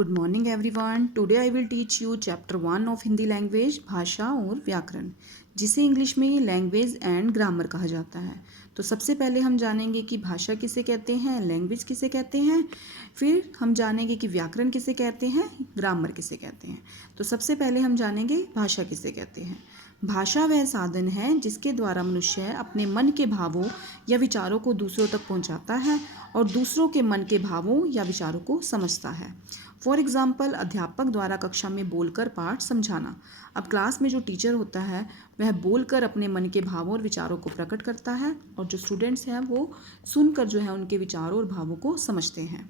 Good morning everyone. Today I will teach you chapter 1 of Hindi language, भाषा और व्याकरण, जिसे इंग्लिश में लैंग्वेज एंड ग्रामर कहा जाता है। तो सबसे पहले हम जानेंगे कि भाषा किसे कहते हैं, लैंग्वेज किसे कहते हैं, फिर हम जानेंगे कि व्याकरण किसे कहते हैं, ग्रामर किसे कहते हैं। तो सबसे पहले हम जानेंगे भाषा किसे कहते हैं। भाषा वह साधन है जिसके द्वारा मनुष्य अपने मन के भावों या विचारों को दूसरों तक पहुंचाता है और दूसरों के मन के भावों या विचारों को समझता है। फॉर एग्जाम्पल, अध्यापक द्वारा कक्षा में बोलकर पाठ समझाना। अब क्लास में जो टीचर होता है वह बोलकर अपने मन के भावों और विचारों को प्रकट करता है और जो स्टूडेंट्स हैं वो सुनकर जो है उनके विचारों और भावों को समझते हैं।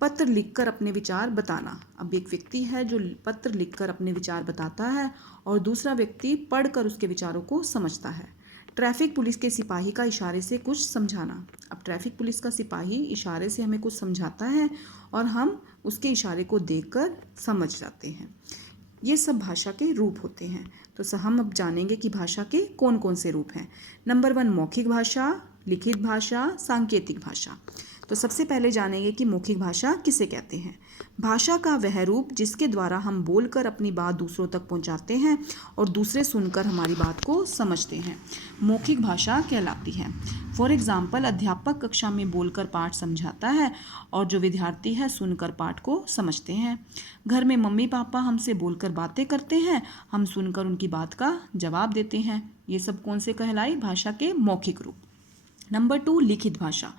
पत्र लिखकर अपने विचार बताना। अब एक व्यक्ति है जो पत्र लिखकर अपने विचार बताता है और दूसरा व्यक्ति पढ़कर उसके विचारों को समझता है। ट्रैफिक पुलिस के सिपाही का इशारे से कुछ समझाना। अब ट्रैफिक पुलिस का सिपाही इशारे से हमें कुछ समझाता है और हम उसके इशारे को देखकर समझ जाते हैं। ये सब भाषा के रूप होते हैं। तो हम अब जानेंगे कि भाषा के कौन कौन से रूप हैं। नंबर 1, मौखिक भाषा, लिखित भाषा, सांकेतिक भाषा। तो सबसे पहले जानेंगे कि मौखिक भाषा किसे कहते हैं। भाषा का वह रूप जिसके द्वारा हम बोलकर अपनी बात दूसरों तक पहुंचाते हैं और दूसरे सुनकर हमारी बात को समझते हैं, मौखिक भाषा कहलाती है। फॉर एग्जाम्पल, अध्यापक कक्षा में बोलकर पाठ समझाता है और जो विद्यार्थी है सुनकर पाठ को समझते हैं। घर में मम्मी पापा हमसे बोलकर बातें करते हैं, हम सुनकर उनकी बात का जवाब देते हैं। ये सब कौन से कहलाई? भाषा के मौखिक रूप। नंबर 2, लिखित भाषा।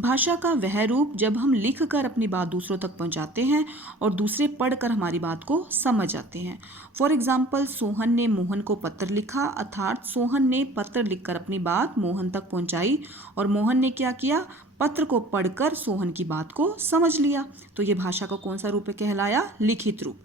भाषा का वह रूप जब हम लिख कर अपनी बात दूसरों तक पहुंचाते हैं और दूसरे पढ़कर हमारी बात को समझ जाते हैं। फॉर एग्जाम्पल, सोहन ने मोहन को पत्र लिखा, अर्थात सोहन ने पत्र लिखकर अपनी बात मोहन तक पहुंचाई और मोहन ने क्या किया? पत्र को पढ़कर सोहन की बात को समझ लिया। तो ये भाषा का कौन सा रूप कहलाया? लिखित रूप।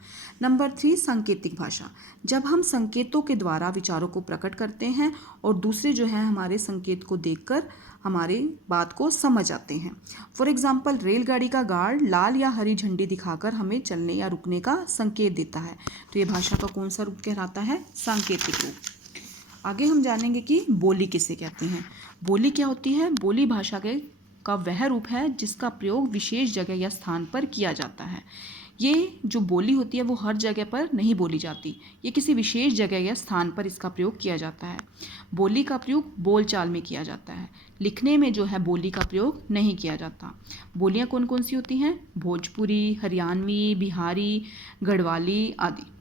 नंबर 3, सांकेतिक भाषा। जब हम संकेतों के द्वारा विचारों को प्रकट करते हैं और दूसरे जो है हमारे संकेत को देखकर हमारी बात को समझ आते हैं। फॉर एग्जाम्पल, रेलगाड़ी का गार्ड लाल या हरी झंडी दिखाकर हमें चलने या रुकने का संकेत देता है। तो ये भाषा का कौन सा रूप कहलाता है? सांकेतिक रूप। आगे हम जानेंगे कि बोली किसे कहते हैं। बोली क्या होती है? बोली भाषा का वह रूप है जिसका प्रयोग विशेष जगह या स्थान पर किया जाता है। ये जो बोली होती है वो हर जगह पर नहीं बोली जाती, ये किसी विशेष जगह या स्थान पर इसका प्रयोग किया जाता है। बोली का प्रयोग बोलचाल में किया जाता है, लिखने में जो है बोली का प्रयोग नहीं किया जाता। बोलियां कौन कौन सी होती हैं? भोजपुरी, हरियाणवी, बिहारी, गढ़वाली आदि।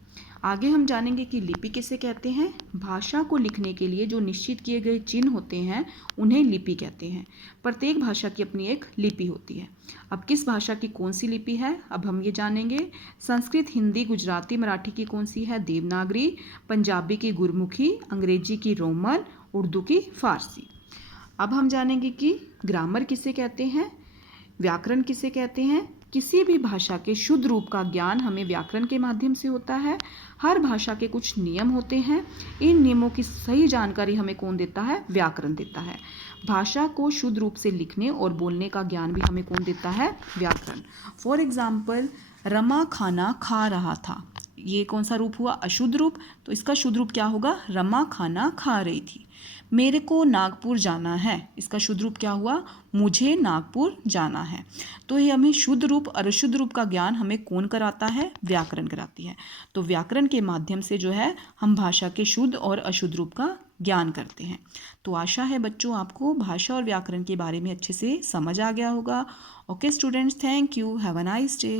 आगे हम जानेंगे कि लिपि किसे कहते हैं। भाषा को लिखने के लिए जो निश्चित किए गए चिन्ह होते हैं उन्हें लिपि कहते हैं। प्रत्येक भाषा की अपनी एक लिपि होती है। अब किस भाषा की कौन सी लिपि है, अब हम ये जानेंगे। संस्कृत, हिंदी, गुजराती, मराठी की कौन सी है? देवनागरी। पंजाबी की गुरमुखी, अंग्रेजी की रोमन, उर्दू की फारसी। अब हम जानेंगे कि ग्रामर किसे कहते हैं, व्याकरण किसे कहते हैं। किसी भी भाषा के शुद्ध रूप का ज्ञान हमें व्याकरण के माध्यम से होता है। हर भाषा के कुछ नियम होते हैं, इन नियमों की सही जानकारी हमें कौन देता है? व्याकरण देता है। भाषा को शुद्ध रूप से लिखने और बोलने का ज्ञान भी हमें कौन देता है? व्याकरण। फॉर एग्जाम्पल, रमा खाना खा रहा था, ये कौन सा रूप हुआ? अशुद्ध रूप। तो इसका शुद्ध रूप क्या होगा? रमा खाना खा रही थी। मेरे को नागपुर जाना है, इसका शुद्ध रूप क्या हुआ? मुझे नागपुर जाना है। तो ये हमें शुद्ध रूप और अशुद्ध रूप का ज्ञान हमें कौन कराता है? व्याकरण कराती है। तो व्याकरण के माध्यम से जो है हम भाषा के शुद्ध और अशुद्ध रूप का ज्ञान करते हैं। तो आशा है बच्चों आपको भाषा और व्याकरण के बारे में अच्छे से समझ आ गया होगा। Okay students, thank you, have a nice day.